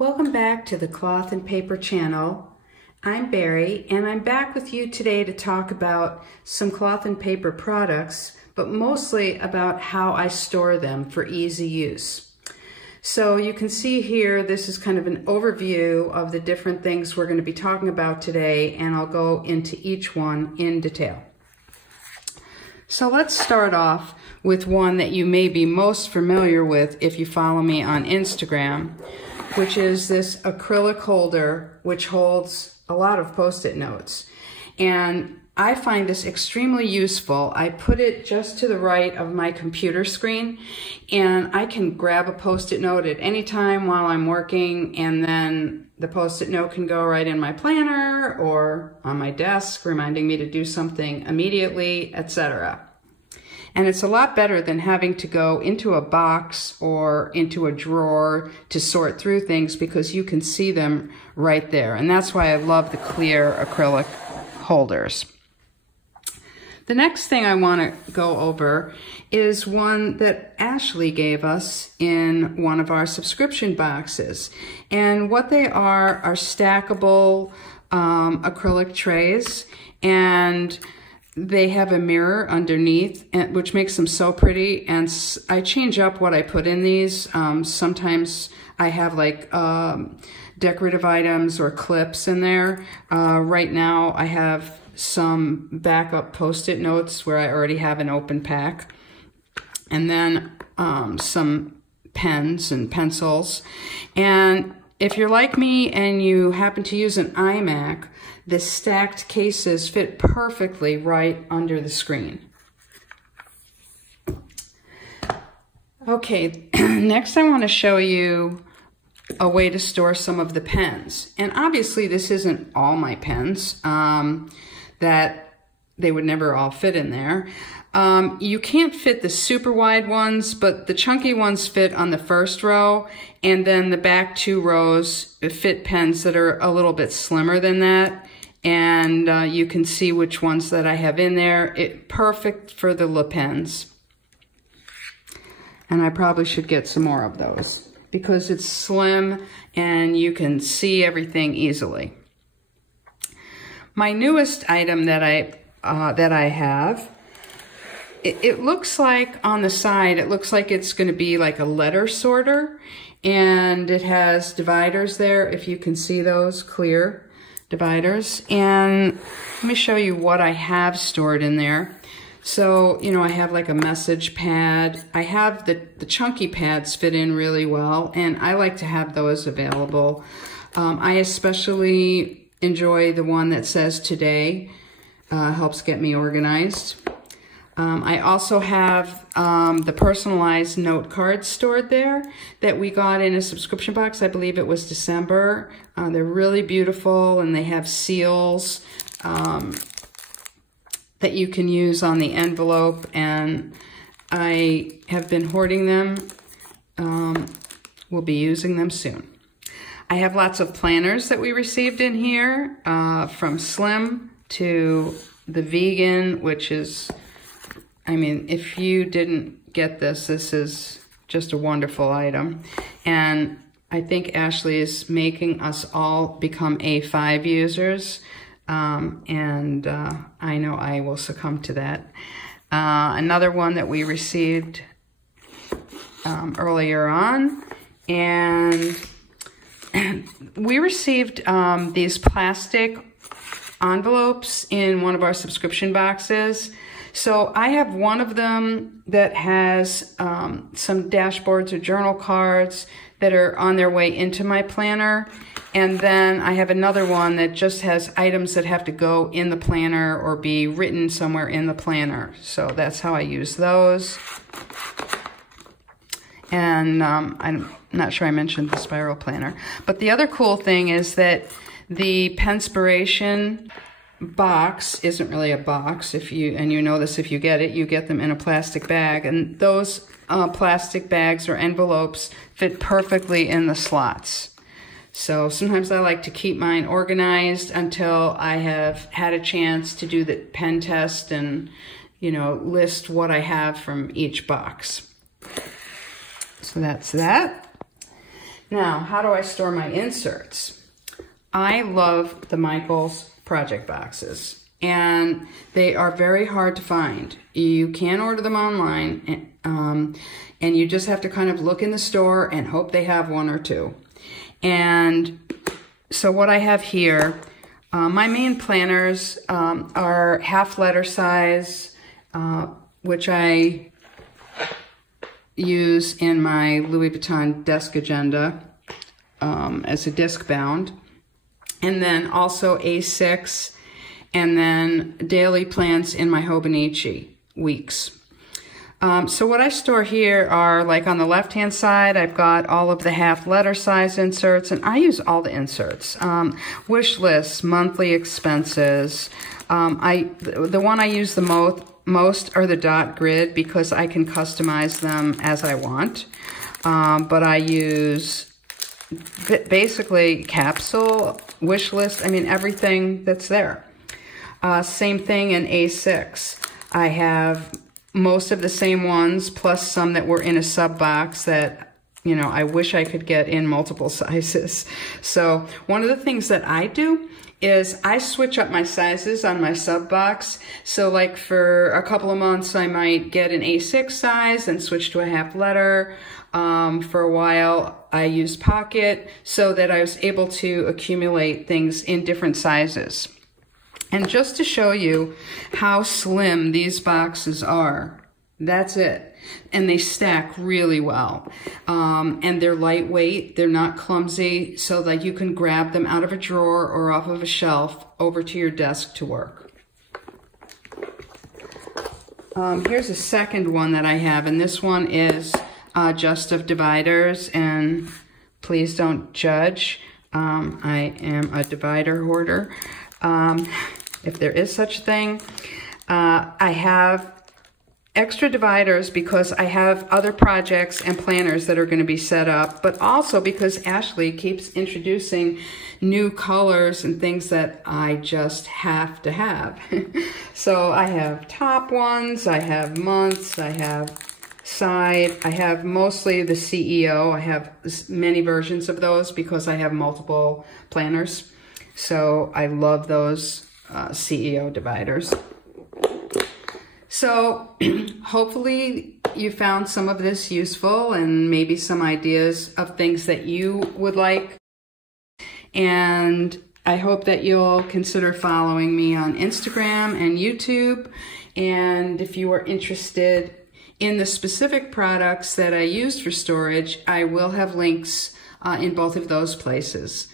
Welcome back to the Cloth and Paper channel. I'm Barry, and I'm back with you today to talk about some cloth and paper products, but mostly about how I store them for easy use. So you can see here, this is kind of an overview of the different things we're going to be talking about today, and I'll go into each one in detail. So let's start off with one that you may be most familiar with if you follow me on Instagram, which is this acrylic holder, which holds a lot of Post-it notes. And I find this extremely useful. I put it just to the right of my computer screen, and I can grab a Post-it note at any time while I'm working, and then the Post-it note can go right in my planner or on my desk, reminding me to do something immediately, etc. And it's a lot better than having to go into a box or into a drawer to sort through things, because you can see them right there. And that's why I love the clear acrylic holders. The next thing I want to go over is one that Ashley gave us in one of our subscription boxes. And what they are stackable acrylic trays, and they have a mirror underneath, which makes them so pretty. And I change up what I put in these. Sometimes I have like decorative items or clips in there. Right now I have some backup Post-it notes where I already have an open pack. And then some pens and pencils. And if you're like me and you happen to use an iMac, the stacked cases fit perfectly right under the screen. Okay, next I want to show you a way to store some of the pens. And obviously this isn't all my pens, that they would never all fit in there. You can't fit the super wide ones, but the chunky ones fit on the first row, and then the back two rows fit pens that are a little bit slimmer than that. And you can see which ones that I have in there. Perfect for the Le Pens. And I probably should get some more of those because it's slim and you can see everything easily. My newest item that I have, it looks like on the side, it looks like it's going to be like a letter sorter, and it has dividers there, if you can see those clear dividers. And let me show you what I have stored in there. So, you know, I have like a message pad. I have the chunky pads fit in really well, and I like to have those available. I especially enjoy the one that says today, helps get me organized. I also have the personalized note cards stored there that we got in a subscription box. I believe it was December. They're really beautiful, and they have seals that you can use on the envelope, and I have been hoarding them. We'll be using them soon. I have lots of planners that we received in here, from Slim to the vegan, which is, I mean, if you didn't get this, this is just a wonderful item. And I think Ashley is making us all become A5 users. And I know I will succumb to that. Another one that we received earlier on. And we received these plastic envelopes in one of our subscription boxes. So I have one of them that has some dashboards or journal cards that are on their way into my planner. And then I have another one that just has items that have to go in the planner or be written somewhere in the planner. So that's how I use those. And I'm not sure I mentioned the spiral planner. But the other cool thing is that the Penspiration box isn't really a box, and you know this if you get them in a plastic bag, and those plastic bags or envelopes fit perfectly in the slots. So sometimes I like to keep mine organized until I have had a chance to do the pen test and, you know, list what I have from each box. So that's that. Now, how do I store my inserts? I love the Michaels project boxes, and they are very hard to find. You can order them online, and you just have to kind of look in the store and hope they have one or two. And so what I have here, my main planners are half letter size, which I use in my Louis Vuitton desk agenda as a disc bound, and then also A6, and then daily plans in my Hobonichi weeks. So what I store here are, like on the left hand side, I've got all of the half letter size inserts, and I use all the inserts. Wish lists, monthly expenses. The one I use the most are the dot grid because I can customize them as I want. But I use basically capsule, wish list, I mean everything that's there. Same thing in A6. I have most of the same ones plus some that were in a sub box that, you know, I wish I could get in multiple sizes. So one of the things that I do is I switch up my sizes on my sub box. So like for a couple of months, I might get an A6 size and switch to a half letter. For a while, I used Pocket so that I was able to accumulate things in different sizes. And just to show you how slim these boxes are, that's it. And they stack really well. And they're lightweight, they're not clumsy, so that you can grab them out of a drawer or off of a shelf over to your desk to work. Here's a second one that I have, and this one is just of dividers, and please don't judge. I am a divider hoarder. If there is such a thing. I have extra dividers because I have other projects and planners that are going to be set up, but also because Ashley keeps introducing new colors and things that I just have to have. So I have top ones, I have months, I have side, I have mostly the CEO. I have many versions of those because I have multiple planners. So I love those CEO dividers. So hopefully you found some of this useful and maybe some ideas of things that you would like. And I hope that you'll consider following me on Instagram and YouTube. And if you are interested in the specific products that I used for storage, I will have links in both of those places.